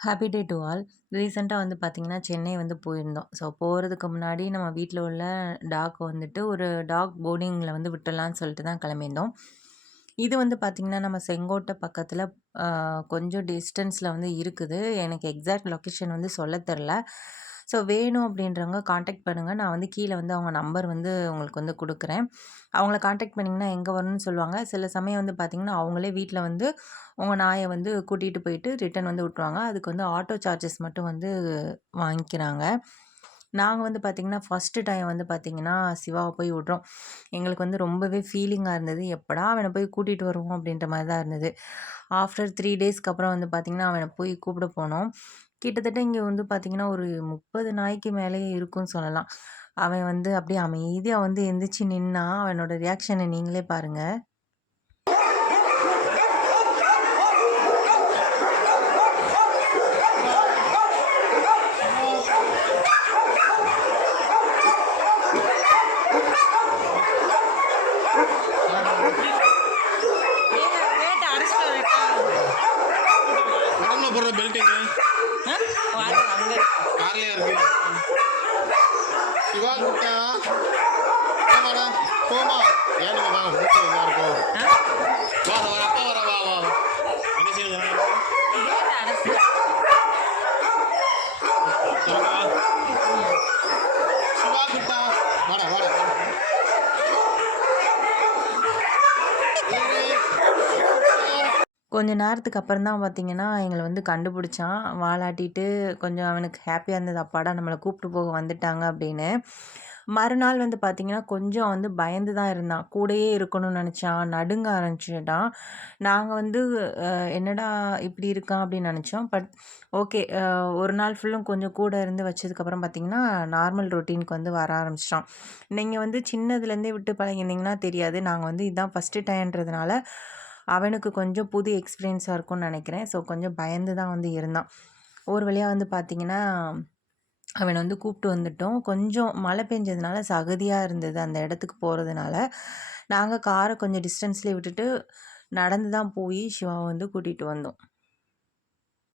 Happy day to all ரீசெண்டாக வந்து பார்த்திங்கன்னா சென்னை வந்து போயிருந்தோம். ஸோ போகிறதுக்கு முன்னாடி நம்ம வீட்டில் உள்ள டாக் வந்துட்டு ஒரு டாக் போர்டிங்கில் வந்து விட்டுடலான்னு சொல்லிட்டு தான் கிளம்பியிருந்தோம். இது வந்து பார்த்திங்கன்னா நம்ம செங்கோட்டை பக்கத்தில் கொஞ்சம் டிஸ்டன்ஸில் வந்து இருக்குது. எனக்கு எக்ஸாக்ட் லொக்கேஷன் வந்து சொல்ல தெரில ஸோ வேணும் அப்படின்றவங்க காண்டாக்ட் பண்ணுங்கள் நான் வந்து கீழே வந்து அவங்க நம்பர் வந்து உங்களுக்கு வந்து கொடுக்குறேன். அவங்கள காண்டாக்ட் பண்ணிங்கன்னா எங்கே வரணும்னு சொல்லுவாங்க. சில சமயம் வந்து பார்த்திங்கன்னா அவங்களே வீட்டில் வந்து உங்கள் நாயை வந்து கூட்டிகிட்டு போயிட்டு ரிட்டன் வந்து விட்ருவாங்க அதுக்கு வந்து ஆட்டோ சார்ஜஸ் மட்டும் வந்து வாங்கிக்கிறாங்க. நாங்கள் வந்து பார்த்திங்கன்னா ஃபஸ்ட்டு டைம் வந்து பார்த்திங்கன்னா சிவாவை போய் விட்றோம். எங்களுக்கு வந்து ரொம்பவே ஃபீலிங்காக இருந்தது. எப்படா அவனை போய் கூட்டிகிட்டு வருவோம் அப்படின்ற மாதிரி தான் இருந்தது. ஆஃப்டர் த்ரீ டேஸ்க்கு அப்புறம் வந்து பார்த்திங்கன்னா அவனை போய் கூப்பிட போனோம். கிட்டத்தட்ட இங்கே வந்து பார்த்திங்கன்னா ஒரு முப்பது நாய்க்கு மேலேயே இருக்கும்னு சொல்லலாம். அவன் வந்து அப்படியே அமைதியாக வந்து எந்திரிச்சு நின்னா அவனோட ரியாக்ஷனை நீங்களே பாருங்கள் போடுற பெல்ட்டுங்க கார்லயே இருக்கு. சிவா குட்டா. போமாடா போமா இருக்கும்? வா வர அப்பா வர வா வா என்ன செய்யுது சிவா குட்டா வாடா வாடா வாடா கொஞ்ச நேரத்துக்கு அப்புறம் தான் பார்த்தீங்கன்னா எங்களை வந்து கண்டுபிடிச்சான். வாலாட்டிட்டு கொஞ்சம் அவனுக்கு ஹாப்பியாக இருந்தது. அப்பாடா நம்மளை கூப்பிட்டு போக வந்துட்டாங்க அப்படின்னு. மறுநாள் வந்து பார்த்திங்கன்னா கொஞ்சம் வந்து பயந்து தான் இருந்தான். கூடயே இருக்கணும்னு நினச்சான். நடுங்க ஆரம்பிச்சிட்டான். நாங்கள் வந்து என்னடா இப்படி இருக்கான் அப்படின்னு நினச்சோம். பட் ஓகே ஒரு நாள் ஃபுல்லும் கொஞ்சம் கூட இருந்து வச்சதுக்கப்புறம் பார்த்திங்கன்னா நார்மல் ரொட்டீனுக்கு வந்து வர ஆரம்பிச்சிட்டான். நீங்கள் வந்து சின்னதுலேருந்தே விட்டு பழகிருந்தீங்கன்னா தெரியாது. நாங்கள் வந்து இதுதான் ஃபஸ்ட்டு டைன்றதுனால அவனுக்கு கொஞ்சம் புது எக்ஸ்பீரியன்ஸாக இருக்கும்னு நினைக்கிறேன். ஸோ கொஞ்சம் பயந்து தான் வந்து இருந்தான். ஒரு வழியாக வந்து பார்த்திங்கன்னா அவனை வந்து கூப்பிட்டு வந்துட்டோம். கொஞ்சம் மழை பெஞ்சதுனால சகதியாக இருந்தது அந்த இடத்துக்கு போகிறதுனால நாங்கள் காரை கொஞ்சம் டிஸ்டன்ஸ்லேயே விட்டுட்டு நடந்து தான் போய் சிவாவை வந்து கூட்டிகிட்டு வந்தோம்.